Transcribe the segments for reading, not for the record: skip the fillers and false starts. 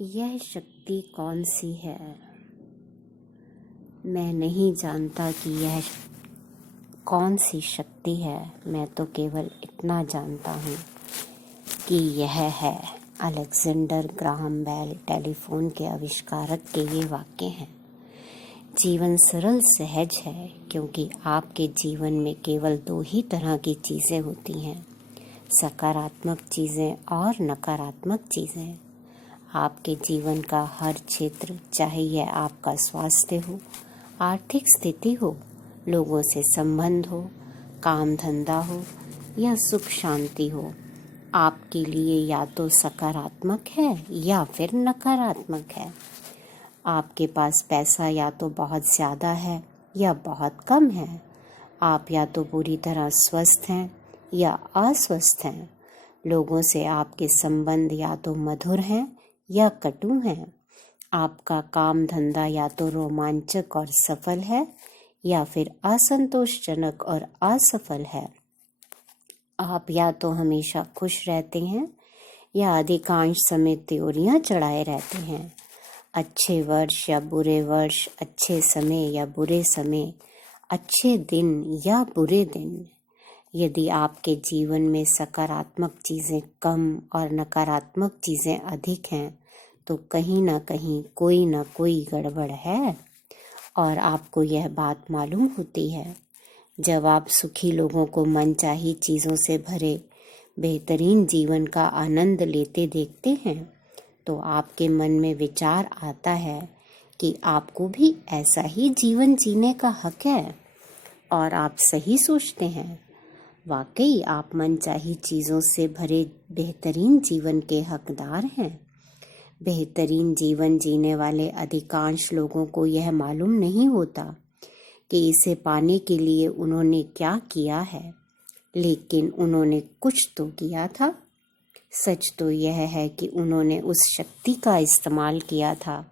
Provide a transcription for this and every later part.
यह शक्ति कौन सी है? मैं नहीं जानता कि यह कौन सी शक्ति है। मैं तो केवल इतना जानता हूँ कि यह है अलेक्जेंडर ग्राहम बेल टेलीफोन के आविष्कारक के ये वाक्य हैं। जीवन सरल सहज है क्योंकि आपके जीवन में केवल दो ही तरह की चीज़ें होती हैं, सकारात्मक चीज़ें और नकारात्मक चीज़ें। आपके जीवन का हर क्षेत्र, चाहे यह आपका स्वास्थ्य हो, आर्थिक स्थिति हो, लोगों से संबंध हो, काम धंधा हो या सुख शांति हो, आपके लिए या तो सकारात्मक है या फिर नकारात्मक है। आपके पास पैसा या तो बहुत ज़्यादा है या बहुत कम है। आप या तो पूरी तरह स्वस्थ हैं या अस्वस्थ हैं। लोगों से आपके संबंध या तो मधुर हैं या कटु हैं। आपका काम धंधा या तो रोमांचक और सफल है या फिर असंतोषजनक और असफल है। आप या तो हमेशा खुश रहते हैं या अधिकांश समय त्योरियां चढ़ाए रहते हैं। अच्छे वर्ष या बुरे वर्ष, अच्छे समय या बुरे समय, अच्छे दिन या बुरे दिन। यदि आपके जीवन में सकारात्मक चीज़ें कम और नकारात्मक चीज़ें अधिक हैं तो कहीं ना कहीं कोई ना कोई गड़बड़ है। और आपको यह बात मालूम होती है। जब आप सुखी लोगों को मनचाही चीज़ों से भरे बेहतरीन जीवन का आनंद लेते देखते हैं तो आपके मन में विचार आता है कि आपको भी ऐसा ही जीवन जीने का हक है। और आप सही सोचते हैं। वाकई आप मनचाही चीज़ों से भरे बेहतरीन जीवन के हकदार हैं। बेहतरीन जीवन जीने वाले अधिकांश लोगों को यह मालूम नहीं होता कि इसे पाने के लिए उन्होंने क्या किया है, लेकिन उन्होंने कुछ तो किया था। सच तो यह है कि उन्होंने उस शक्ति का इस्तेमाल किया था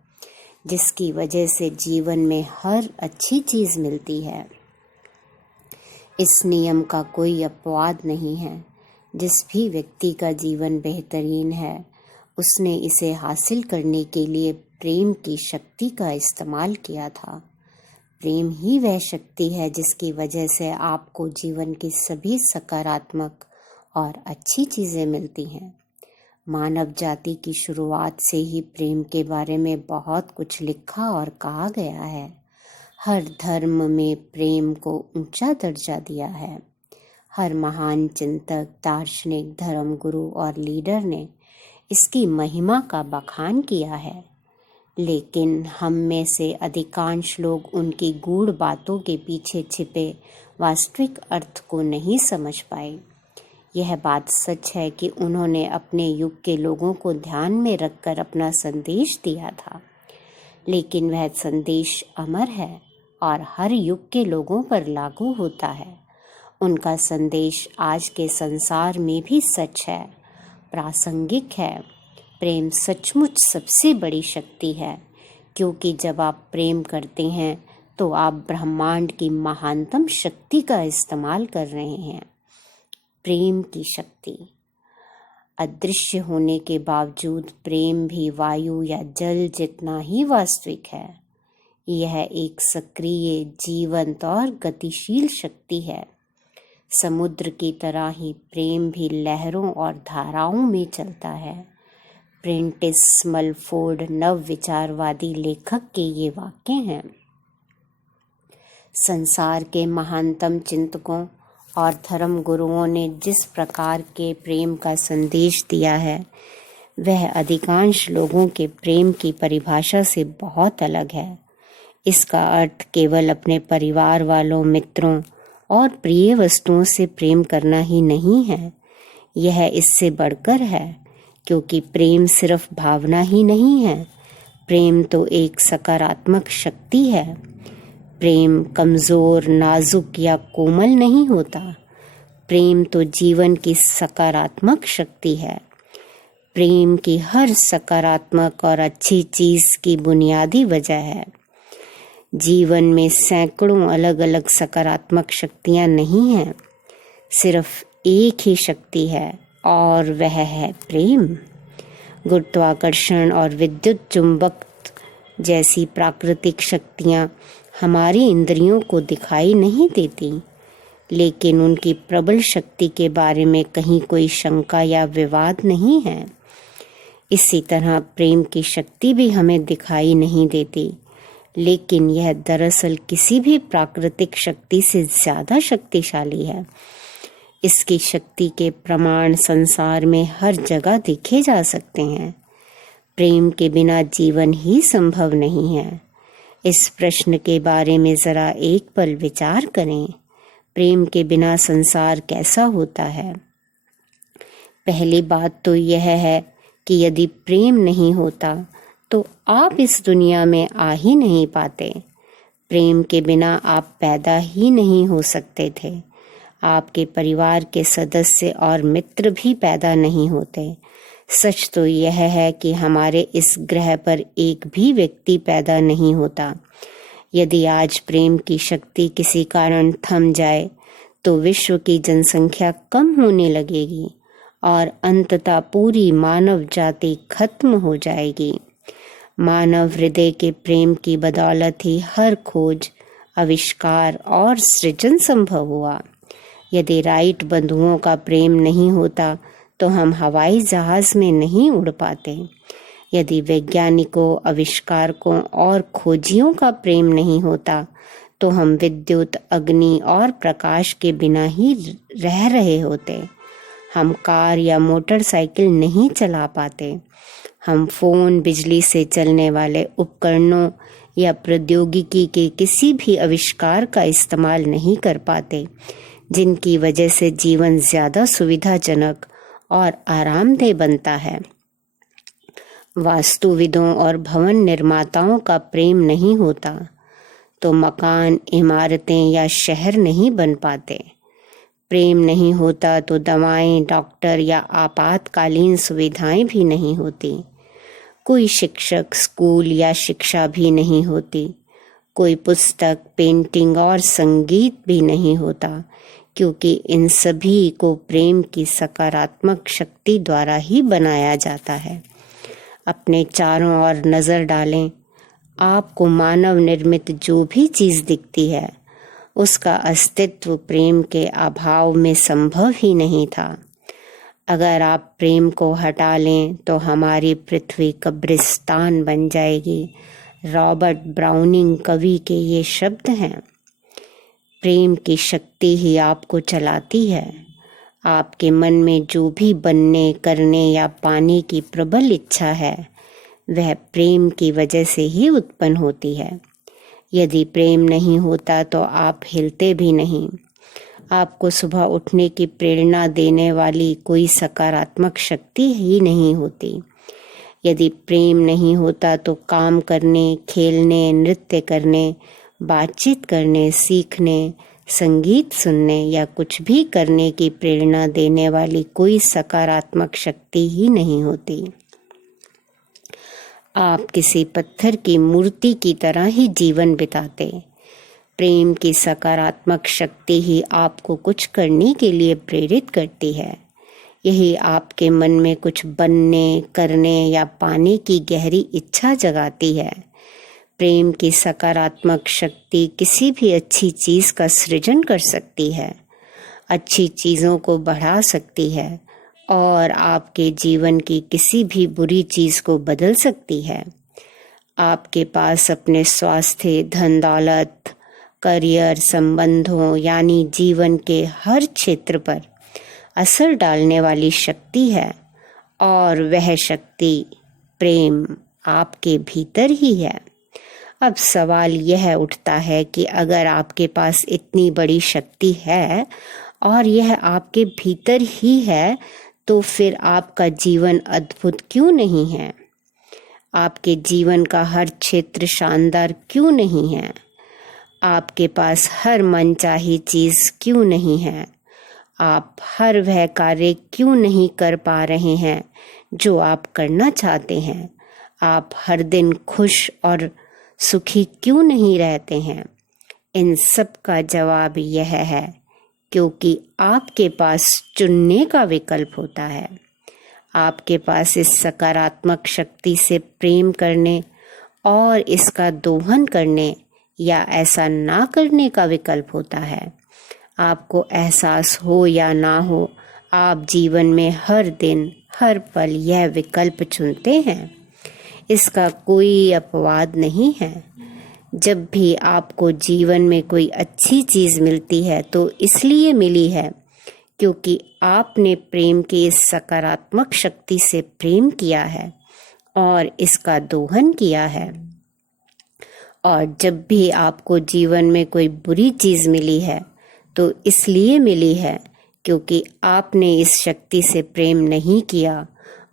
जिसकी वजह से जीवन में हर अच्छी चीज़ मिलती है। इस नियम का कोई अपवाद नहीं है। जिस भी व्यक्ति का जीवन बेहतरीन है उसने इसे हासिल करने के लिए प्रेम की शक्ति का इस्तेमाल किया था। प्रेम ही वह शक्ति है जिसकी वजह से आपको जीवन की सभी सकारात्मक और अच्छी चीज़ें मिलती हैं। मानव जाति की शुरुआत से ही प्रेम के बारे में बहुत कुछ लिखा और कहा गया है। हर धर्म में प्रेम को ऊंचा दर्जा दिया है। हर महान चिंतक, दार्शनिक, धर्मगुरु और लीडर ने इसकी महिमा का बखान किया है। लेकिन हम में से अधिकांश लोग उनकी गूढ़ बातों के पीछे छिपे वास्तविक अर्थ को नहीं समझ पाए। यह बात सच है कि उन्होंने अपने युग के लोगों को ध्यान में रखकर अपना संदेश दिया था, लेकिन वह संदेश अमर है और हर युग के लोगों पर लागू होता है। उनका संदेश आज के संसार में भी सच है, प्रासंगिक है। प्रेम सचमुच सबसे बड़ी शक्ति है, क्योंकि जब आप प्रेम करते हैं तो आप ब्रह्मांड की महानतम शक्ति का इस्तेमाल कर रहे हैं। प्रेम की शक्ति अदृश्य होने के बावजूद प्रेम भी वायु या जल जितना ही वास्तविक है। यह एक सक्रिय, जीवंत और गतिशील शक्ति है। समुद्र की तरह ही प्रेम भी लहरों और धाराओं में चलता है। प्रेंटिस मलफोर्ड नव विचारवादी लेखक के ये वाक्य हैं। संसार के महानतम चिंतकों और धर्म गुरुओं ने जिस प्रकार के प्रेम का संदेश दिया है वह अधिकांश लोगों के प्रेम की परिभाषा से बहुत अलग है। इसका अर्थ केवल अपने परिवार वालों, मित्रों और प्रिय वस्तुओं से प्रेम करना ही नहीं है। यह इससे बढ़कर है, क्योंकि प्रेम सिर्फ भावना ही नहीं है। प्रेम तो एक सकारात्मक शक्ति है। प्रेम कमज़ोर, नाजुक या कोमल नहीं होता। प्रेम तो जीवन की सकारात्मक शक्ति है। प्रेम की हर सकारात्मक और अच्छी चीज़ की बुनियादी वजह है। जीवन में सैकड़ों अलग अलग सकारात्मक शक्तियाँ नहीं हैं, सिर्फ एक ही शक्ति है और वह है प्रेम। गुरुत्वाकर्षण और विद्युत चुंबक जैसी प्राकृतिक शक्तियाँ हमारी इंद्रियों को दिखाई नहीं देती, लेकिन उनकी प्रबल शक्ति के बारे में कहीं कोई शंका या विवाद नहीं है। इसी तरह प्रेम की शक्ति भी हमें दिखाई नहीं देती, लेकिन यह दरअसल किसी भी प्राकृतिक शक्ति से ज़्यादा शक्तिशाली है। इसकी शक्ति के प्रमाण संसार में हर जगह देखे जा सकते हैं। प्रेम के बिना जीवन ही संभव नहीं है। इस प्रश्न के बारे में ज़रा एक पल विचार करें। प्रेम के बिना संसार कैसा होता है? पहली बात तो यह है कि यदि प्रेम नहीं होता तो आप इस दुनिया में आ ही नहीं पाते। प्रेम के बिना आप पैदा ही नहीं हो सकते थे। आपके परिवार के सदस्य और मित्र भी पैदा नहीं होते। सच तो यह है कि हमारे इस ग्रह पर एक भी व्यक्ति पैदा नहीं होता। यदि आज प्रेम की शक्ति किसी कारण थम जाए तो विश्व की जनसंख्या कम होने लगेगी और अंततः पूरी मानव जाति खत्म हो जाएगी। मानव हृदय के प्रेम की बदौलत ही हर खोज, आविष्कार और सृजन संभव हुआ। यदि राइट बंधुओं का प्रेम नहीं होता तो हम हवाई जहाज में नहीं उड़ पाते। यदि वैज्ञानिकों, आविष्कारकों और खोजियों का प्रेम नहीं होता तो हम विद्युत, अग्नि और प्रकाश के बिना ही रह रहे होते। हम कार या मोटरसाइकिल नहीं चला पाते। हम फोन, बिजली से चलने वाले उपकरणों या प्रौद्योगिकी के किसी भी आविष्कार का इस्तेमाल नहीं कर पाते, जिनकी वजह से जीवन ज़्यादा सुविधाजनक और आरामदेह बनता है। वास्तुविदों और भवन निर्माताओं का प्रेम नहीं होता तो मकान, इमारतें या शहर नहीं बन पाते। प्रेम नहीं होता तो दवाएं, डॉक्टर या आपातकालीन सुविधाएं भी नहीं होती। कोई शिक्षक, स्कूल या शिक्षा भी नहीं होती। कोई पुस्तक, पेंटिंग और संगीत भी नहीं होता, क्योंकि इन सभी को प्रेम की सकारात्मक शक्ति द्वारा ही बनाया जाता है। अपने चारों ओर नज़र डालें। आपको मानव निर्मित जो भी चीज़ दिखती है, उसका अस्तित्व प्रेम के अभाव में संभव ही नहीं था। अगर आप प्रेम को हटा लें तो हमारी पृथ्वी कब्रिस्तान बन जाएगी। रॉबर्ट ब्राउनिंग कवि के ये शब्द हैं। प्रेम की शक्ति ही आपको चलाती है। आपके मन में जो भी बनने, करने या पाने की प्रबल इच्छा है, वह प्रेम की वजह से ही उत्पन्न होती है। यदि प्रेम नहीं होता तो आप हिलते भी नहीं। आपको सुबह उठने की प्रेरणा देने वाली कोई सकारात्मक शक्ति ही नहीं होती। यदि प्रेम नहीं होता तो काम करने, खेलने, नृत्य करने, बातचीत करने, सीखने, संगीत सुनने या कुछ भी करने की प्रेरणा देने वाली कोई सकारात्मक शक्ति ही नहीं होती। आप किसी पत्थर की मूर्ति की तरह ही जीवन बिताते। प्रेम की सकारात्मक शक्ति ही आपको कुछ करने के लिए प्रेरित करती है। यही आपके मन में कुछ बनने, करने या पाने की गहरी इच्छा जगाती है। प्रेम की सकारात्मक शक्ति किसी भी अच्छी चीज़ का सृजन कर सकती है, अच्छी चीज़ों को बढ़ा सकती है और आपके जीवन की किसी भी बुरी चीज़ को बदल सकती है। आपके पास अपने स्वास्थ्य, धन दौलत, करियर, संबंधों यानी जीवन के हर क्षेत्र पर असर डालने वाली शक्ति है और वह शक्ति प्रेम आपके भीतर ही है। अब सवाल यह उठता है कि अगर आपके पास इतनी बड़ी शक्ति है और यह आपके भीतर ही है, तो फिर आपका जीवन अद्भुत क्यों नहीं है? आपके जीवन का हर क्षेत्र शानदार क्यों नहीं है? आपके पास हर मनचाही चीज़ क्यों नहीं है? आप हर वह कार्य क्यों नहीं कर पा रहे हैं जो आप करना चाहते हैं? आप हर दिन खुश और सुखी क्यों नहीं रहते हैं? इन सब का जवाब यह है, क्योंकि आपके पास चुनने का विकल्प होता है। आपके पास इस सकारात्मक शक्ति से प्रेम करने और इसका दोहन करने या ऐसा ना करने का विकल्प होता है। आपको एहसास हो या ना हो, आप जीवन में हर दिन हर पल यह विकल्प चुनते हैं। इसका कोई अपवाद नहीं है। जब भी आपको जीवन में कोई अच्छी चीज़ मिलती है तो इसलिए मिली है क्योंकि आपने प्रेम की इस सकारात्मक शक्ति से प्रेम किया है और इसका दोहन किया है। और जब भी आपको जीवन में कोई बुरी चीज़ मिली है तो इसलिए मिली है क्योंकि आपने इस शक्ति से प्रेम नहीं किया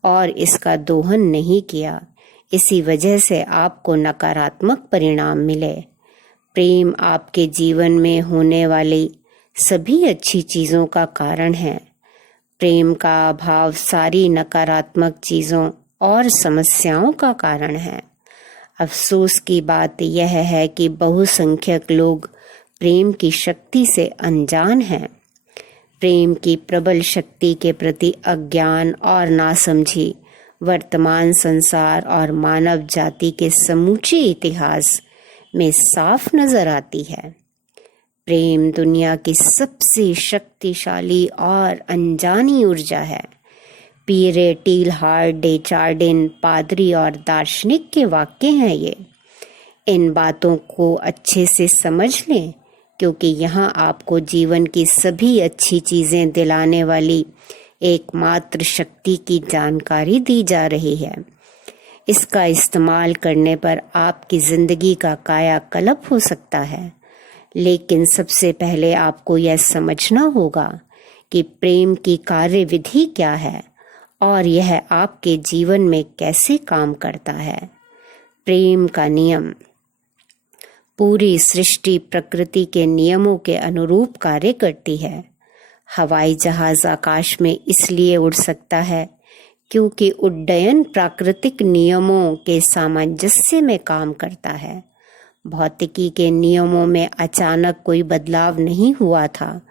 और इसका दोहन नहीं किया। इसी वजह से आपको नकारात्मक परिणाम मिले। प्रेम आपके जीवन में होने वाली सभी अच्छी चीज़ों का कारण है। प्रेम का अभाव सारी नकारात्मक चीज़ों और समस्याओं का कारण है। अफसोस की बात यह है कि बहुसंख्यक लोग प्रेम की शक्ति से अनजान हैं। प्रेम की प्रबल शक्ति के प्रति अज्ञान और नासमझी वर्तमान संसार और मानव जाति के समूचे इतिहास में साफ नजर आती है। प्रेम दुनिया की सबसे शक्तिशाली और अनजानी ऊर्जा है। पीरे टीलहार्ट, डेचार्डिन, पादरी और दार्शनिक के वाक्य हैं ये। इन बातों को अच्छे से समझ लें क्योंकि यहाँ आपको जीवन की सभी अच्छी चीज़ें दिलाने वाली एकमात्र शक्ति की जानकारी दी जा रही है। इसका इस्तेमाल करने पर आपकी ज़िंदगी का कायाकल्प हो सकता है। लेकिन सबसे पहले आपको यह समझना होगा कि प्रेम की कार्यविधि क्या है और यह आपके जीवन में कैसे काम करता है। प्रेम का नियम। पूरी सृष्टि प्रकृति के नियमों के अनुरूप कार्य करती है। हवाई जहाज आकाश में इसलिए उड़ सकता है क्योंकि उड्डयन प्राकृतिक नियमों के सामंजस्य में काम करता है। भौतिकी के नियमों में अचानक कोई बदलाव नहीं हुआ था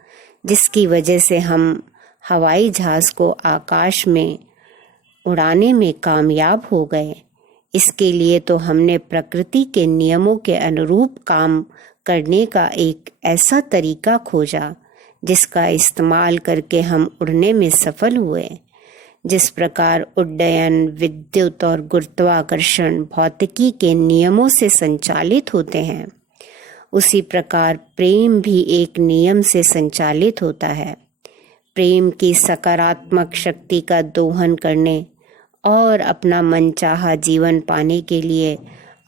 जिसकी वजह से हम हवाई जहाज को आकाश में उड़ाने में कामयाब हो गए। इसके लिए तो हमने प्रकृति के नियमों के अनुरूप काम करने का एक ऐसा तरीका खोजा जिसका इस्तेमाल करके हम उड़ने में सफल हुए। जिस प्रकार उड्डयन, विद्युत और गुरुत्वाकर्षण भौतिकी के नियमों से संचालित होते हैं, उसी प्रकार प्रेम भी एक नियम से संचालित होता है। प्रेम की सकारात्मक शक्ति का दोहन करने और अपना मनचाहा जीवन पाने के लिए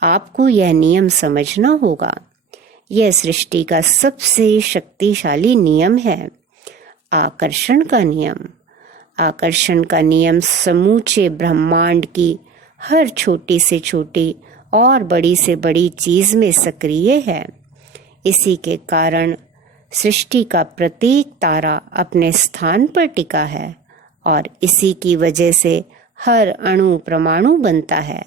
आपको यह नियम समझना होगा। यह सृष्टि का सबसे शक्तिशाली नियम है, आकर्षण का नियम। आकर्षण का नियम समूचे ब्रह्मांड की हर छोटी से छोटी और बड़ी से बड़ी चीज में सक्रिय है। इसी के कारण सृष्टि का प्रत्येक तारा अपने स्थान पर टिका है और इसी की वजह से हर अणु परमाणु बनता है।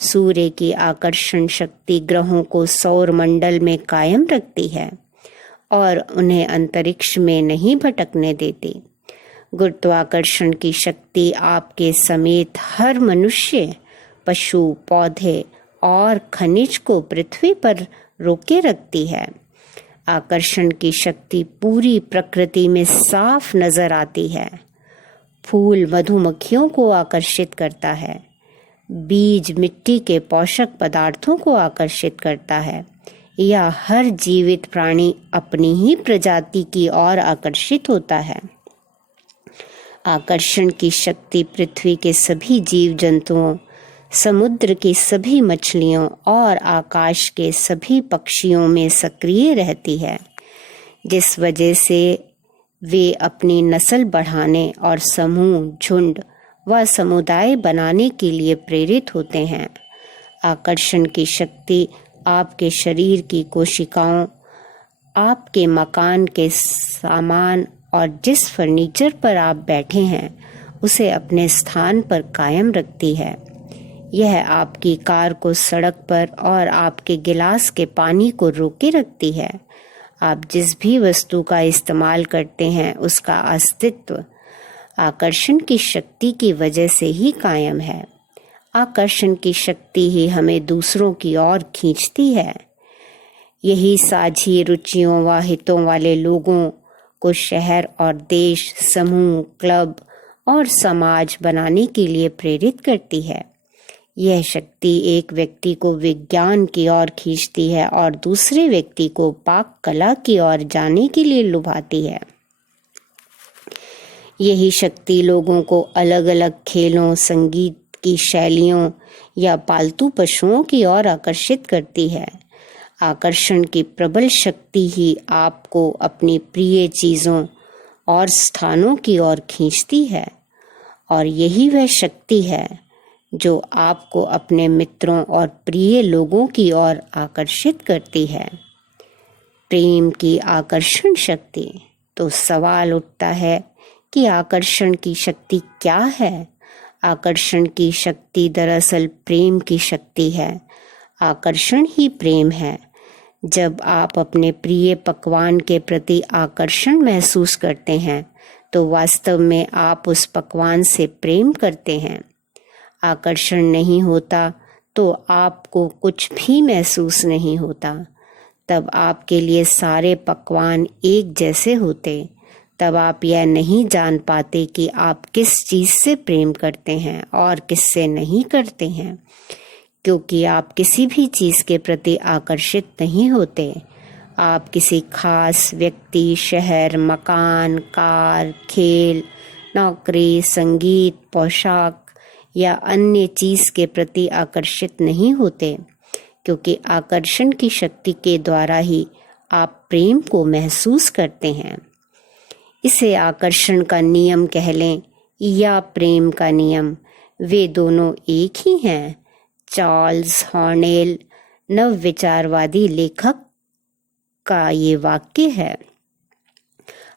सूर्य की आकर्षण शक्ति ग्रहों को सौर मंडल में कायम रखती है और उन्हें अंतरिक्ष में नहीं भटकने देती। गुरुत्वाकर्षण की शक्ति आपके समेत हर मनुष्य, पशु, पौधे और खनिज को पृथ्वी पर रोके रखती है। आकर्षण की शक्ति पूरी प्रकृति में साफ नजर आती है। फूल मधुमक्खियों को आकर्षित करता है। बीज मिट्टी के पोषक पदार्थों को आकर्षित करता है या हर जीवित प्राणी अपनी ही प्रजाति की ओर आकर्षित होता है। आकर्षण की शक्ति पृथ्वी के सभी जीव जंतुओं, समुद्र की सभी मछलियों और आकाश के सभी पक्षियों में सक्रिय रहती है, जिस वजह से वे अपनी नस्ल बढ़ाने और समूह, झुंड व समुदाय बनाने के लिए प्रेरित होते हैं। आकर्षण की शक्ति आपके शरीर की कोशिकाओं, आपके मकान के सामान और जिस फर्नीचर पर आप बैठे हैं उसे अपने स्थान पर कायम रखती है। यह आपकी कार को सड़क पर और आपके गिलास के पानी को रोके रखती है। आप जिस भी वस्तु का इस्तेमाल करते हैं उसका अस्तित्व आकर्षण की शक्ति की वजह से ही कायम है। आकर्षण की शक्ति ही हमें दूसरों की ओर खींचती है। यही साझी रुचियों व हितों वाले लोगों को शहर और देश, समूह, क्लब और समाज बनाने के लिए प्रेरित करती है। यह शक्ति एक व्यक्ति को विज्ञान की ओर खींचती है और दूसरे व्यक्ति को पाक कला की ओर जाने के लिए लुभाती है। यही शक्ति लोगों को अलग अलग खेलों, संगीत की शैलियों या पालतू पशुओं की ओर आकर्षित करती है। आकर्षण की प्रबल शक्ति ही आपको अपनी प्रिय चीज़ों और स्थानों की ओर खींचती है, और यही वह शक्ति है जो आपको अपने मित्रों और प्रिय लोगों की ओर आकर्षित करती है। प्रेम की आकर्षण शक्ति। तो सवाल उठता है कि आकर्षण की शक्ति क्या है? आकर्षण की शक्ति दरअसल प्रेम की शक्ति है। आकर्षण ही प्रेम है। जब आप अपने प्रिय पकवान के प्रति आकर्षण महसूस करते हैं तो वास्तव में आप उस पकवान से प्रेम करते हैं। आकर्षण नहीं होता तो आपको कुछ भी महसूस नहीं होता। तब आपके लिए सारे पकवान एक जैसे होते। तब आप यह नहीं जान पाते कि आप किस चीज़ से प्रेम करते हैं और किससे नहीं करते हैं, क्योंकि आप किसी भी चीज़ के प्रति आकर्षित नहीं होते। आप किसी खास व्यक्ति, शहर, मकान, कार, खेल, नौकरी, संगीत, पोशाक या अन्य चीज़ के प्रति आकर्षित नहीं होते, क्योंकि आकर्षण की शक्ति के द्वारा ही आप प्रेम को महसूस करते हैं। इसे आकर्षण का नियम कह लें या प्रेम का नियम, वे दोनों एक ही हैं। चार्ल्स हॉर्नेल नवविचारवादी लेखक का ये वाक्य है।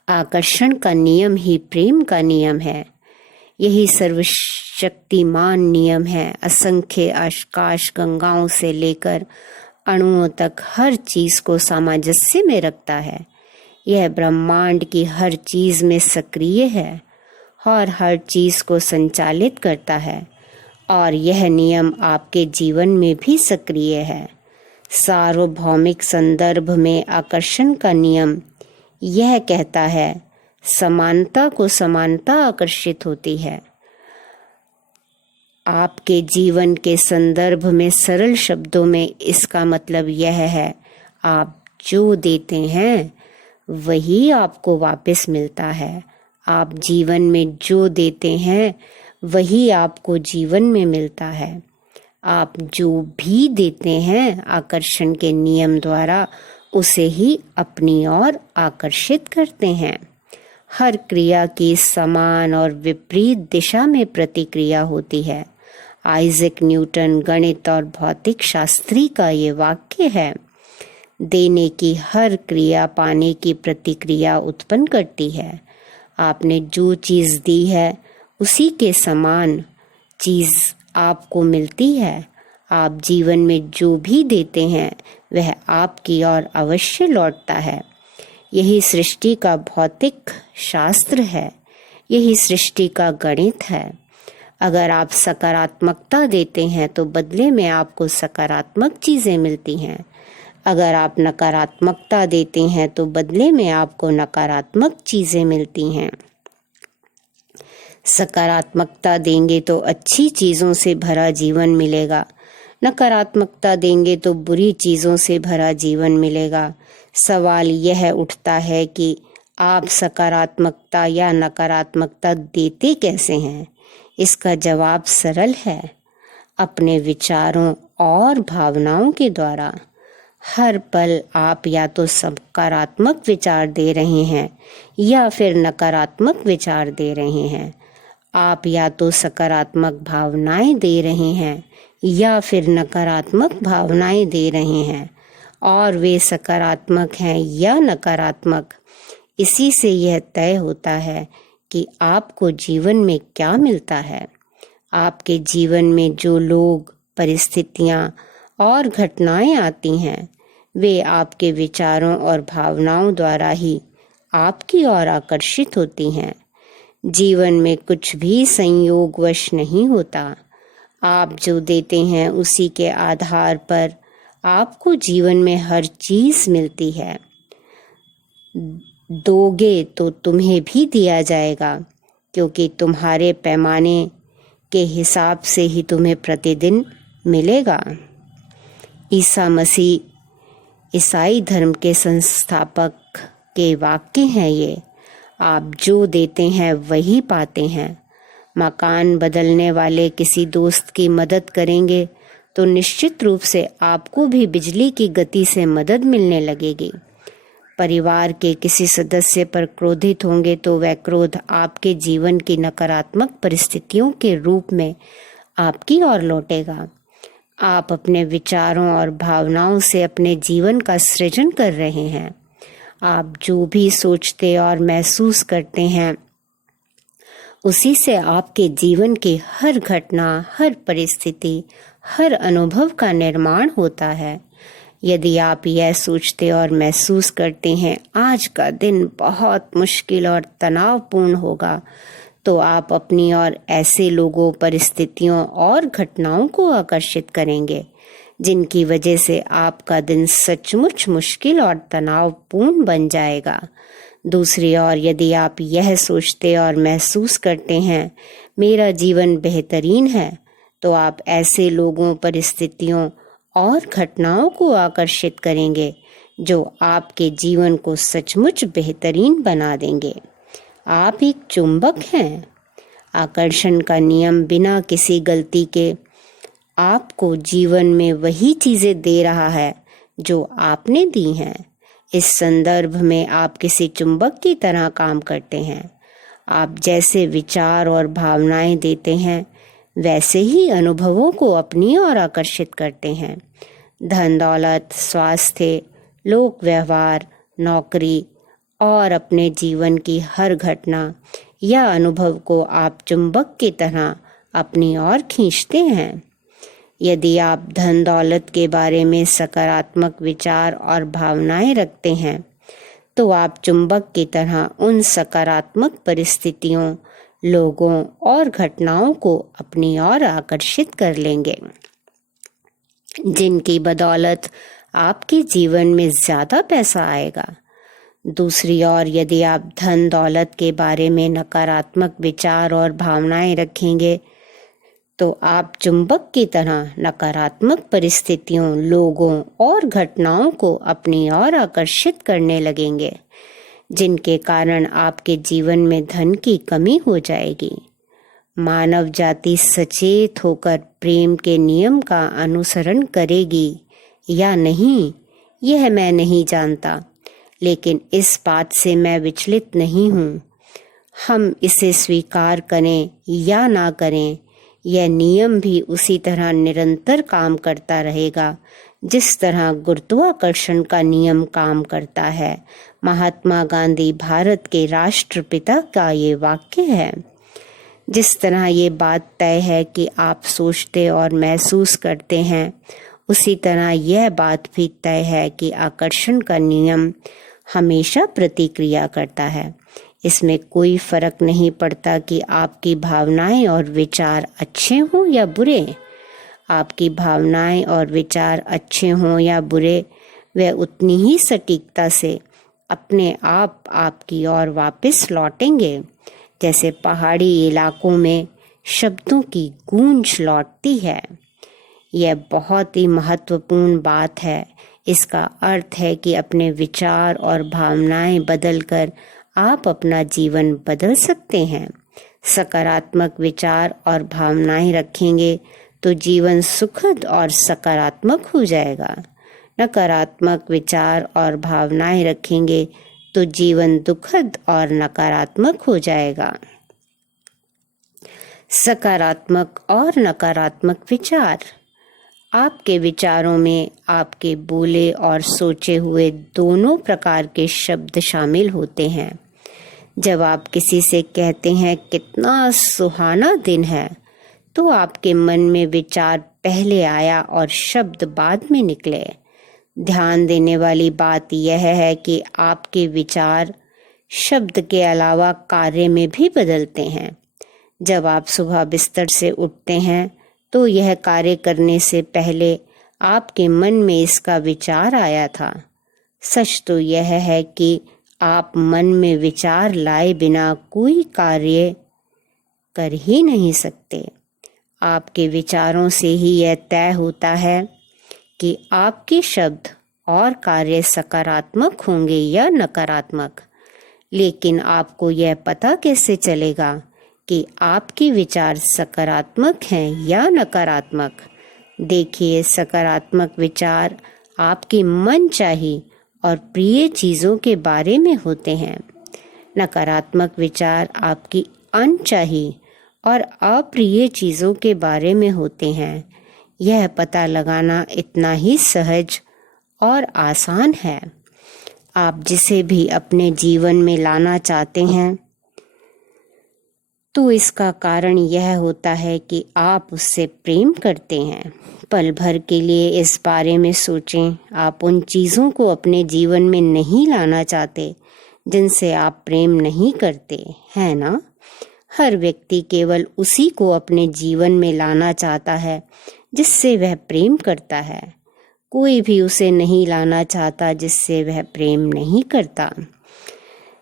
आकर्षण का नियम ही प्रेम का नियम है। यही सर्वशक्तिमान नियम है। असंख्य आकाश गंगाओं से लेकर अणुओं तक हर चीज को सामंजस्य में रखता है। यह ब्रह्मांड की हर चीज में सक्रिय है और हर चीज को संचालित करता है, और यह नियम आपके जीवन में भी सक्रिय है। सार्वभौमिक संदर्भ में आकर्षण का नियम यह कहता है, समानता को समानता आकर्षित होती है। आपके जीवन के संदर्भ में सरल शब्दों में इसका मतलब यह है, आप जो देते हैं वही आपको वापस मिलता है। आप जीवन में जो देते हैं वही आपको जीवन में मिलता है। आप जो भी देते हैं आकर्षण के नियम द्वारा उसे ही अपनी ओर आकर्षित करते हैं। हर क्रिया की समान और विपरीत दिशा में प्रतिक्रिया होती है। आइजैक न्यूटन गणित और भौतिक शास्त्री का ये वाक्य है, देने की हर क्रिया पाने की प्रतिक्रिया उत्पन्न करती है। आपने जो चीज़ दी है उसी के समान चीज़ आपको मिलती है। आप जीवन में जो भी देते हैं वह आपकी ओर अवश्य लौटता है। यही सृष्टि का भौतिक शास्त्र है, यही सृष्टि का गणित है। अगर आप सकारात्मकता देते हैं तो बदले में आपको सकारात्मक चीज़ें मिलती हैं। अगर आप नकारात्मकता देते हैं तो बदले में आपको नकारात्मक चीज़ें मिलती हैं। सकारात्मकता देंगे तो अच्छी चीज़ों से भरा जीवन मिलेगा, नकारात्मकता देंगे तो बुरी चीज़ों से भरा जीवन मिलेगा। सवाल यह उठता है कि आप सकारात्मकता या नकारात्मकता देते कैसे हैं? इसका जवाब सरल है, अपने विचारों और भावनाओं के द्वारा। हर पल आप या तो सकारात्मक विचार दे रहे हैं या फिर नकारात्मक विचार दे रहे हैं। आप या तो सकारात्मक भावनाएं दे रहे हैं या फिर नकारात्मक भावनाएं दे रहे हैं, और वे सकारात्मक हैं या नकारात्मक, इसी से यह तय होता है कि आपको जीवन में क्या मिलता है। आपके जीवन में जो लोग, परिस्थितियां और घटनाएं आती हैं वे आपके विचारों और भावनाओं द्वारा ही आपकी ओर आकर्षित होती हैं। जीवन में कुछ भी संयोगवश नहीं होता। आप जो देते हैं उसी के आधार पर आपको जीवन में हर चीज मिलती है। दोगे तो तुम्हें भी दिया जाएगा, क्योंकि तुम्हारे पैमाने के हिसाब से ही तुम्हें प्रतिदिन मिलेगा। ईसा मसीह ईसाई धर्म के संस्थापक के वाक्य हैं ये। आप जो देते हैं वही पाते हैं। मकान बदलने वाले किसी दोस्त की मदद करेंगे तो निश्चित रूप से आपको भी बिजली की गति से मदद मिलने लगेगी। परिवार के किसी सदस्य पर क्रोधित होंगे तो वह क्रोध आपके जीवन की नकारात्मक परिस्थितियों के रूप में आपकी ओर लौटेगा। आप अपने विचारों और भावनाओं से अपने जीवन का सृजन कर रहे हैं। आप जो भी सोचते और महसूस करते हैं उसी से आपके जीवन की हर घटना, हर परिस्थिति, हर अनुभव का निर्माण होता है। यदि आप यह सोचते और महसूस करते हैं आज का दिन बहुत मुश्किल और तनावपूर्ण होगा, तो आप अपनी ओर ऐसे लोगों, परिस्थितियों और घटनाओं को आकर्षित करेंगे जिनकी वजह से आपका दिन सचमुच मुश्किल और तनावपूर्ण बन जाएगा। दूसरी ओर यदि आप यह सोचते और महसूस करते हैं मेरा जीवन बेहतरीन है, तो आप ऐसे लोगों, परिस्थितियों और घटनाओं को आकर्षित करेंगे जो आपके जीवन को सचमुच बेहतरीन बना देंगे। आप एक चुंबक हैं। आकर्षण का नियम बिना किसी गलती के आपको जीवन में वही चीजें दे रहा है जो आपने दी हैं। इस संदर्भ में आप किसी चुंबक की तरह काम करते हैं। आप जैसे विचार और भावनाएं देते हैं वैसे ही अनुभवों को अपनी ओर आकर्षित करते हैं। धन दौलत, स्वास्थ्य, लोक व्यवहार, नौकरी और अपने जीवन की हर घटना या अनुभव को आप चुंबक की तरह अपनी ओर खींचते हैं। यदि आप धन दौलत के बारे में सकारात्मक विचार और भावनाएं रखते हैं तो आप चुंबक की तरह उन सकारात्मक परिस्थितियों, लोगों और घटनाओं को अपनी ओर आकर्षित कर लेंगे जिनकी बदौलत आपके जीवन में ज्यादा पैसा आएगा। दूसरी ओर यदि आप धन दौलत के बारे में नकारात्मक विचार और भावनाएं रखेंगे तो आप चुंबक की तरह नकारात्मक परिस्थितियों, लोगों और घटनाओं को अपनी ओर आकर्षित करने लगेंगे जिनके कारण आपके जीवन में धन की कमी हो जाएगी। मानव जाति सचेत होकर प्रेम के नियम का अनुसरण करेगी या नहीं यह मैं नहीं जानता, लेकिन इस बात से मैं विचलित नहीं हूँ। हम इसे स्वीकार करें या ना करें, यह नियम भी उसी तरह निरंतर काम करता रहेगा जिस तरह गुरुत्वाकर्षण का नियम काम करता है। महात्मा गांधी भारत के राष्ट्रपिता का ये वाक्य है। जिस तरह ये बात तय है कि आप सोचते और महसूस करते हैं, उसी तरह यह बात भी तय है कि आकर्षण का नियम हमेशा प्रतिक्रिया करता है। इसमें कोई फर्क नहीं पड़ता कि आपकी भावनाएं और विचार अच्छे हों या बुरे। आपकी भावनाएं और विचार अच्छे हों या बुरे, वे उतनी ही सटीकता से अपने आप आपकी ओर वापस लौटेंगे जैसे पहाड़ी इलाकों में शब्दों की गूंज लौटती है। यह बहुत ही महत्वपूर्ण बात है। इसका अर्थ है कि अपने विचार और भावनाएं बदलकर आप अपना जीवन बदल सकते हैं। सकारात्मक विचार और भावनाएं रखेंगे तो जीवन सुखद और सकारात्मक हो जाएगा। नकारात्मक विचार और भावनाएं रखेंगे तो जीवन दुखद और नकारात्मक हो जाएगा। सकारात्मक और नकारात्मक विचार। आपके विचारों में आपके बोले और सोचे हुए दोनों प्रकार के शब्द शामिल होते हैं। जब आप किसी से कहते हैं कितना सुहाना दिन है, तो आपके मन में विचार पहले आया और शब्द बाद में निकले। ध्यान देने वाली बात यह है कि आपके विचार शब्द के अलावा कार्य में भी बदलते हैं। जब आप सुबह बिस्तर से उठते हैं तो यह कार्य करने से पहले आपके मन में इसका विचार आया था। सच तो यह है कि आप मन में विचार लाए बिना कोई कार्य कर ही नहीं सकते। आपके विचारों से ही यह तय होता है कि आपके शब्द और कार्य सकारात्मक होंगे या नकारात्मक। लेकिन आपको यह पता कैसे चलेगा कि आपके विचार सकारात्मक हैं या नकारात्मक? देखिए, सकारात्मक विचार आपकी मनचाही और प्रिय चीज़ों के बारे में होते हैं। नकारात्मक विचार आपकी अनचाही और अप्रिय चीज़ों के बारे में होते हैं। यह पता लगाना इतना ही सहज और आसान है। आप जिसे भी अपने जीवन में लाना चाहते हैं तो इसका कारण यह होता है कि आप उससे प्रेम करते हैं। पल भर के लिए इस बारे में सोचें, आप उन चीज़ों को अपने जीवन में नहीं लाना चाहते जिनसे आप प्रेम नहीं करते, है ना? हर व्यक्ति केवल उसी को अपने जीवन में लाना चाहता है जिससे वह प्रेम करता है। कोई भी उसे नहीं लाना चाहता जिससे वह प्रेम नहीं करता।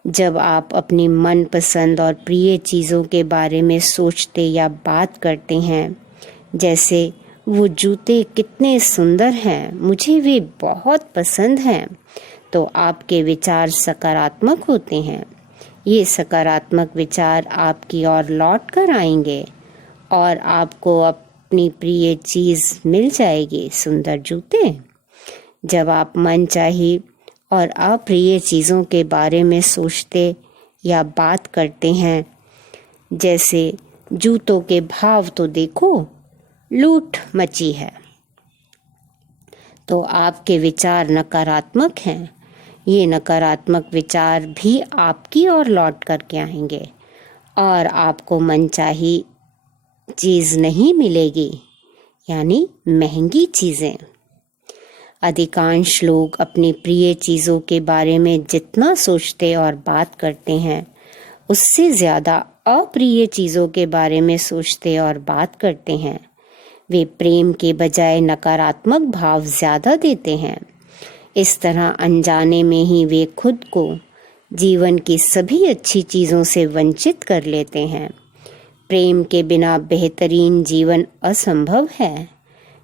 जब आप अपनी मनपसंद और प्रिय चीज़ों के बारे में सोचते या बात करते हैं, जैसे वो जूते कितने सुंदर हैं, मुझे वे बहुत पसंद हैं, तो आपके विचार सकारात्मक होते हैं। ये सकारात्मक विचार आपकी ओर लौट कर आएंगे और आपको अपनी प्रिय चीज़ मिल जाएगी, सुंदर जूते। जब आप मनचाही और अप्रिय चीज़ों के बारे में सोचते या बात करते हैं, जैसे जूतों के भाव तो देखो, लूट मची है, तो आपके विचार नकारात्मक हैं। ये नकारात्मक विचार भी आपकी ओर लौट करके आएंगे और आपको मनचाही चीज़ नहीं मिलेगी, यानी महंगी चीज़ें। अधिकांश लोग अपनी प्रिय चीज़ों के बारे में जितना सोचते और बात करते हैं, उससे ज़्यादा अप्रिय चीज़ों के बारे में सोचते और बात करते हैं। वे प्रेम के बजाय नकारात्मक भाव ज़्यादा देते हैं। इस तरह अनजाने में ही वे खुद को जीवन की सभी अच्छी चीज़ों से वंचित कर लेते हैं। प्रेम के बिना बेहतरीन जीवन असंभव है।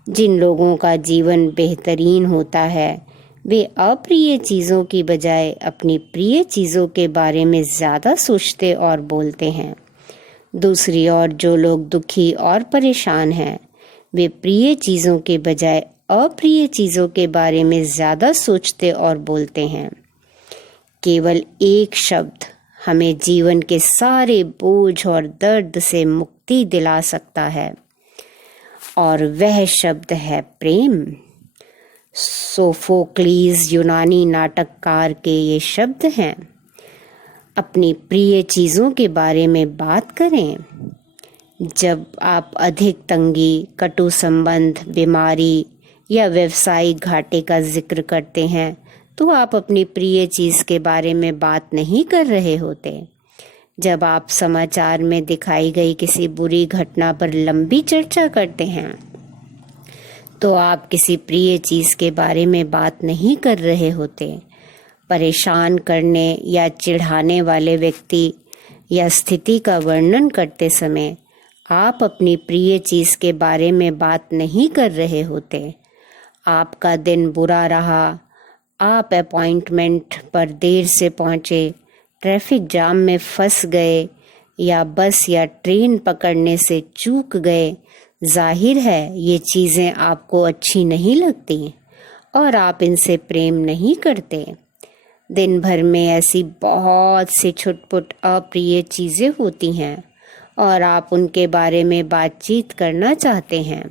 जिन लोगों का जीवन बेहतरीन होता है, वे अप्रिय चीज़ों की बजाय अपनी प्रिय चीज़ों के बारे में ज़्यादा सोचते और बोलते हैं। दूसरी ओर जो लोग दुखी और परेशान हैं, वे प्रिय चीज़ों के बजाय अप्रिय चीज़ों के बारे में ज़्यादा सोचते और बोलते हैं। केवल एक शब्द हमें जीवन के सारे बोझ और दर्द से मुक्ति दिला सकता है, और वह शब्द है प्रेम। सोफोक्लीज यूनानी नाटककार के ये शब्द हैं। अपनी प्रिय चीज़ों के बारे में बात करें। जब आप अधिक तंगी, कटु संबंध, बीमारी या व्यवसायिक घाटे का जिक्र करते हैं, तो आप अपनी प्रिय चीज़ के बारे में बात नहीं कर रहे होते। जब आप समाचार में दिखाई गई किसी बुरी घटना पर लंबी चर्चा करते हैं, तो आप किसी प्रिय चीज़ के बारे में बात नहीं कर रहे होते। परेशान करने या चिढ़ाने वाले व्यक्ति या स्थिति का वर्णन करते समय आप अपनी प्रिय चीज़ के बारे में बात नहीं कर रहे होते। आपका दिन बुरा रहा, आप अपॉइंटमेंट पर देर से पहुँचे, ट्रैफिक जाम में फंस गए या बस या ट्रेन पकड़ने से चूक गए, जाहिर है ये चीज़ें आपको अच्छी नहीं लगती और आप इनसे प्रेम नहीं करते। दिन भर में ऐसी बहुत सी छुटपुट अप्रिय चीज़ें होती हैं और आप उनके बारे में बातचीत करना चाहते हैं,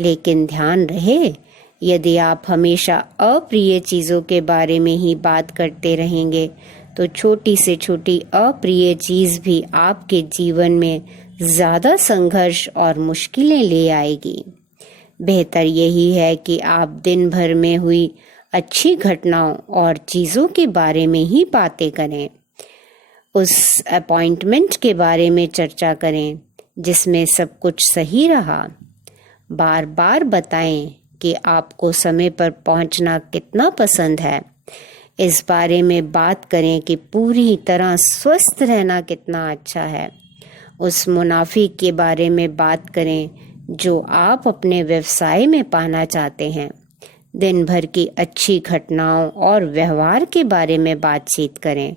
लेकिन ध्यान रहे, यदि आप हमेशा अप्रिय चीज़ों के बारे में ही बात करते रहेंगे तो छोटी से छोटी अप्रिय चीज़ भी आपके जीवन में ज़्यादा संघर्ष और मुश्किलें ले आएगी। बेहतर यही है कि आप दिन भर में हुई अच्छी घटनाओं और चीज़ों के बारे में ही बातें करें। उस अपॉइंटमेंट के बारे में चर्चा करें जिसमें सब कुछ सही रहा। बार बार बताएं कि आपको समय पर पहुंचना कितना पसंद है। इस बारे में बात करें कि पूरी तरह स्वस्थ रहना कितना अच्छा है। उस मुनाफे के बारे में बात करें जो आप अपने व्यवसाय में पाना चाहते हैं। दिन भर की अच्छी घटनाओं और व्यवहार के बारे में बातचीत करें।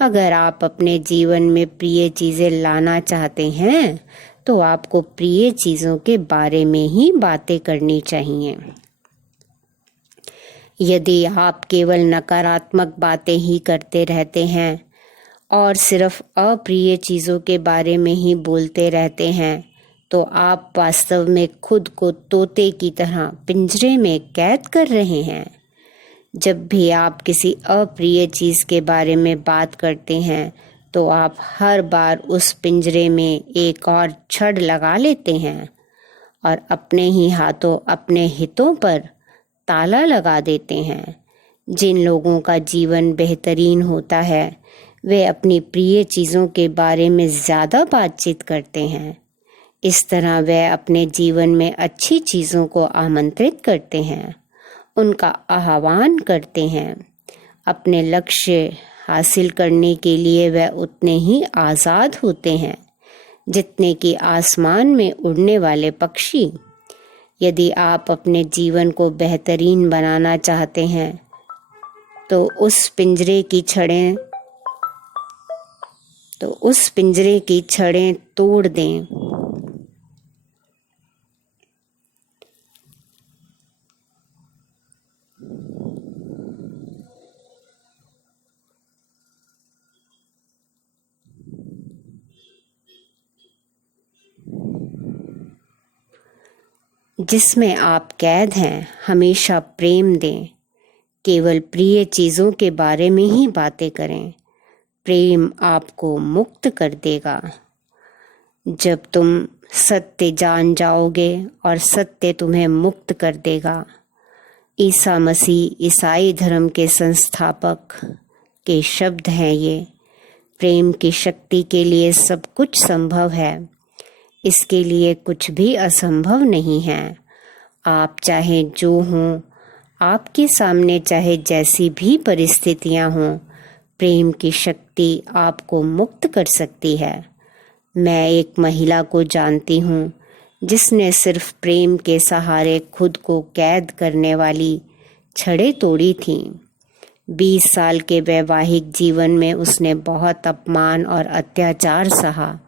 अगर आप अपने जीवन में प्रिय चीज़ें लाना चाहते हैं तो आपको प्रिय चीज़ों के बारे में ही बातें करनी चाहिए। यदि आप केवल नकारात्मक बातें ही करते रहते हैं और सिर्फ अप्रिय चीज़ों के बारे में ही बोलते रहते हैं तो आप वास्तव में खुद को तोते की तरह पिंजरे में कैद कर रहे हैं। जब भी आप किसी अप्रिय चीज़ के बारे में बात करते हैं तो आप हर बार उस पिंजरे में एक और छड़ लगा लेते हैं और अपने ही हाथों अपने हितों पर ताला लगा देते हैं। जिन लोगों का जीवन बेहतरीन होता है वे अपनी प्रिय चीज़ों के बारे में ज़्यादा बातचीत करते हैं। इस तरह वे अपने जीवन में अच्छी चीज़ों को आमंत्रित करते हैं, उनका आह्वान करते हैं। अपने लक्ष्य हासिल करने के लिए वे उतने ही आज़ाद होते हैं जितने कि आसमान में उड़ने वाले पक्षी। यदि आप अपने जीवन को बेहतरीन बनाना चाहते हैं तो उस पिंजरे की छड़ें तोड़ दें। जिसमें आप कैद हैं हमेशा प्रेम दें। केवल प्रिय चीज़ों के बारे में ही बातें करें। प्रेम आपको मुक्त कर देगा। जब तुम सत्य जान जाओगे और सत्य तुम्हें मुक्त कर देगा। ईसा मसीह ईसाई धर्म के संस्थापक के शब्द हैं ये। प्रेम की शक्ति के लिए सब कुछ संभव है। इसके लिए कुछ भी असंभव नहीं है। आप चाहे जो हों, आपके सामने चाहे जैसी भी परिस्थितियां हों, प्रेम की शक्ति आपको मुक्त कर सकती है। मैं एक महिला को जानती हूँ जिसने सिर्फ प्रेम के सहारे खुद को कैद करने वाली छड़ें तोड़ी थीं। 20 साल के वैवाहिक जीवन में उसने बहुत अपमान और अत्याचार सहा।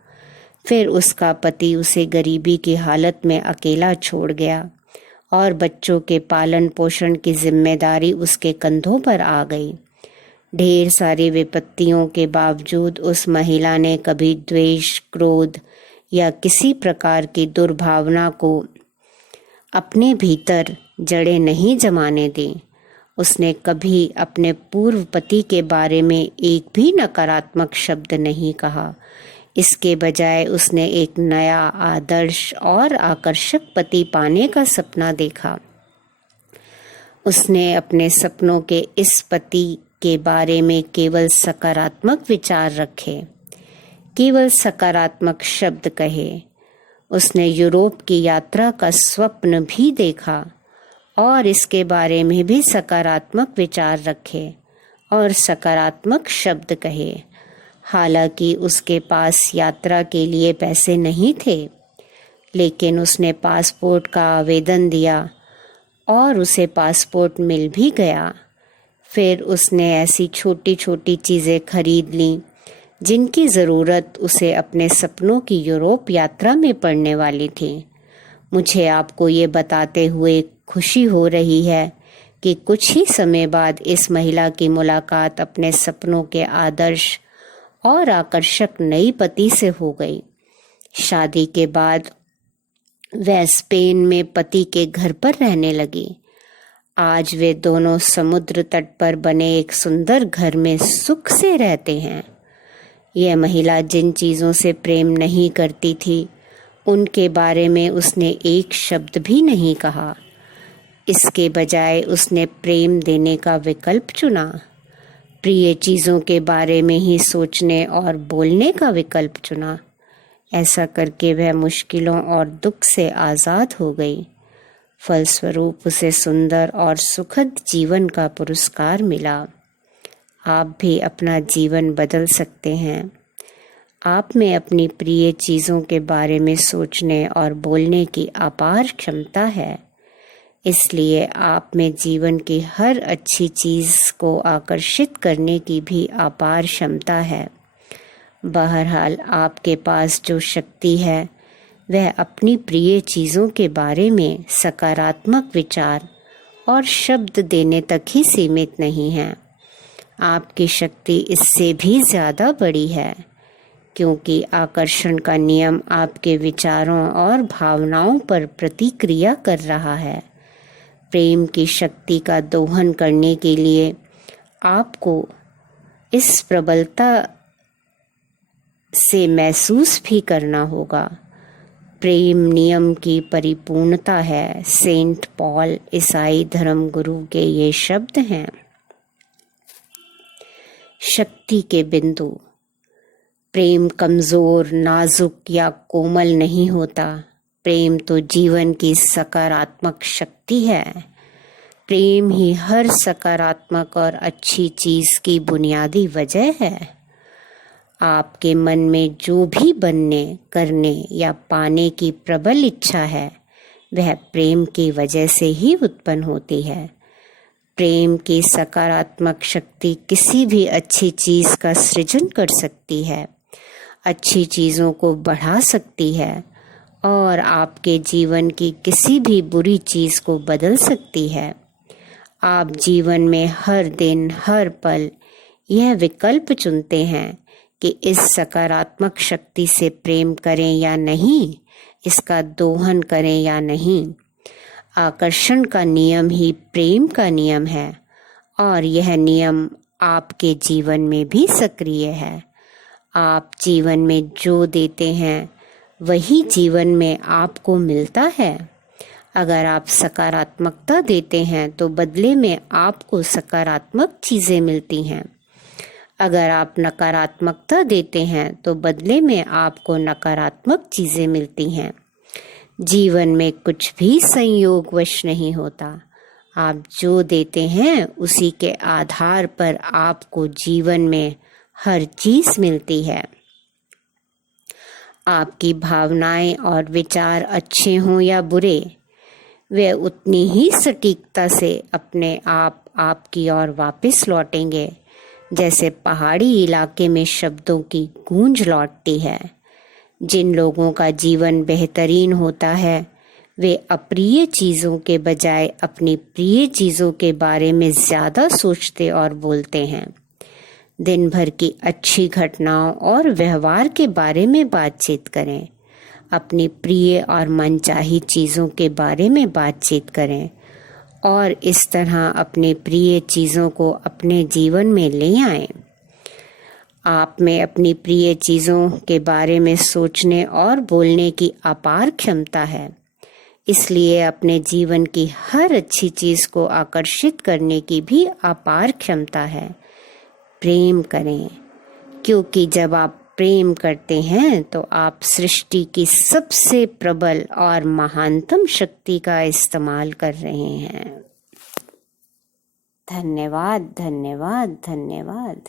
फिर उसका पति उसे गरीबी की हालत में अकेला छोड़ गया और बच्चों के पालन पोषण की जिम्मेदारी उसके कंधों पर आ गई। ढेर सारी विपत्तियों के बावजूद उस महिला ने कभी द्वेष, क्रोध या किसी प्रकार की दुर्भावना को अपने भीतर जड़ें नहीं जमाने दी। उसने कभी अपने पूर्व पति के बारे में एक भी नकारात्मक शब्द नहीं कहा। इसके बजाय उसने एक नया आदर्श और आकर्षक पति पाने का सपना देखा। उसने अपने सपनों के इस पति के बारे में केवल सकारात्मक विचार रखे, केवल सकारात्मक शब्द कहे। उसने यूरोप की यात्रा का स्वप्न भी देखा और इसके बारे में भी सकारात्मक विचार रखे और सकारात्मक शब्द कहे। हालांकि उसके पास यात्रा के लिए पैसे नहीं थे, लेकिन उसने पासपोर्ट का आवेदन दिया और उसे पासपोर्ट मिल भी गया। फिर उसने ऐसी छोटी छोटी चीज़ें खरीद लीं जिनकी ज़रूरत उसे अपने सपनों की यूरोप यात्रा में पड़ने वाली थी। मुझे आपको ये बताते हुए खुशी हो रही है कि कुछ ही समय बाद इस महिला की मुलाकात अपने सपनों के आदर्श और आकर्षक नई पति से हो गई। शादी के बाद वह स्पेन में पति के घर पर रहने लगी। आज वे दोनों समुद्र तट पर बने एक सुंदर घर में सुख से रहते हैं। यह महिला जिन चीज़ों से प्रेम नहीं करती थी उनके बारे में उसने एक शब्द भी नहीं कहा। इसके बजाय उसने प्रेम देने का विकल्प चुना। प्रिय चीज़ों के बारे में ही सोचने और बोलने का विकल्प चुना। ऐसा करके वह मुश्किलों और दुख से आज़ाद हो गई। फलस्वरूप उसे सुंदर और सुखद जीवन का पुरस्कार मिला। आप भी अपना जीवन बदल सकते हैं। आप में अपनी प्रिय चीज़ों के बारे में सोचने और बोलने की अपार क्षमता है। इसलिए आप में जीवन की हर अच्छी चीज़ को आकर्षित करने की भी अपार क्षमता है। बहरहाल आपके पास जो शक्ति है वह अपनी प्रिय चीज़ों के बारे में सकारात्मक विचार और शब्द देने तक ही सीमित नहीं है। आपकी शक्ति इससे भी ज़्यादा बड़ी है, क्योंकि आकर्षण का नियम आपके विचारों और भावनाओं पर प्रतिक्रिया कर रहा है। प्रेम की शक्ति का दोहन करने के लिए आपको इस प्रबलता से महसूस भी करना होगा। प्रेम नियम की परिपूर्णता है। सेंट पॉल ईसाई धर्म गुरु के ये शब्द हैं। शक्ति के बिंदु। प्रेम कमज़ोर, नाजुक या कोमल नहीं होता। प्रेम तो जीवन की सकारात्मक शक्ति है। प्रेम ही हर सकारात्मक और अच्छी चीज़ की बुनियादी वजह है। आपके मन में जो भी बनने, करने या पाने की प्रबल इच्छा है वह प्रेम की वजह से ही उत्पन्न होती है। प्रेम की सकारात्मक शक्ति किसी भी अच्छी चीज़ का सृजन कर सकती है, अच्छी चीज़ों को बढ़ा सकती है और आपके जीवन की किसी भी बुरी चीज़ को बदल सकती है। आप जीवन में हर दिन, हर पल यह विकल्प चुनते हैं कि इस सकारात्मक शक्ति से प्रेम करें या नहीं, इसका दोहन करें या नहीं। आकर्षण का नियम ही प्रेम का नियम है और यह नियम आपके जीवन में भी सक्रिय है। आप जीवन में जो देते हैं वही जीवन में आपको मिलता है। अगर आप सकारात्मकता देते हैं तो बदले में आपको सकारात्मक चीज़ें मिलती हैं। अगर आप नकारात्मकता देते हैं तो बदले में आपको नकारात्मक चीज़ें मिलती हैं। जीवन में कुछ भी संयोगवश नहीं होता। आप जो देते हैं उसी के आधार पर आपको जीवन में हर चीज़ मिलती है। आपकी भावनाएं और विचार अच्छे हों या बुरे, वे उतनी ही सटीकता से अपने आप आपकी ओर वापस लौटेंगे जैसे पहाड़ी इलाके में शब्दों की गूंज लौटती है। जिन लोगों का जीवन बेहतरीन होता है वे अप्रिय चीज़ों के बजाय अपनी प्रिय चीज़ों के बारे में ज़्यादा सोचते और बोलते हैं। दिन भर की अच्छी घटनाओं और व्यवहार के बारे में बातचीत करें। अपनी प्रिय और मनचाही चीज़ों के बारे में बातचीत करें और इस तरह अपने प्रिय चीज़ों को अपने जीवन में ले आएं। आप में अपनी प्रिय चीज़ों के बारे में सोचने और बोलने की अपार क्षमता है। इसलिए अपने जीवन की हर अच्छी चीज़ को आकर्षित करने की भी अपार क्षमता है। प्रेम करें, क्योंकि जब आप प्रेम करते हैं तो आप सृष्टि की सबसे प्रबल और महानतम शक्ति का इस्तेमाल कर रहे हैं। धन्यवाद, धन्यवाद, धन्यवाद।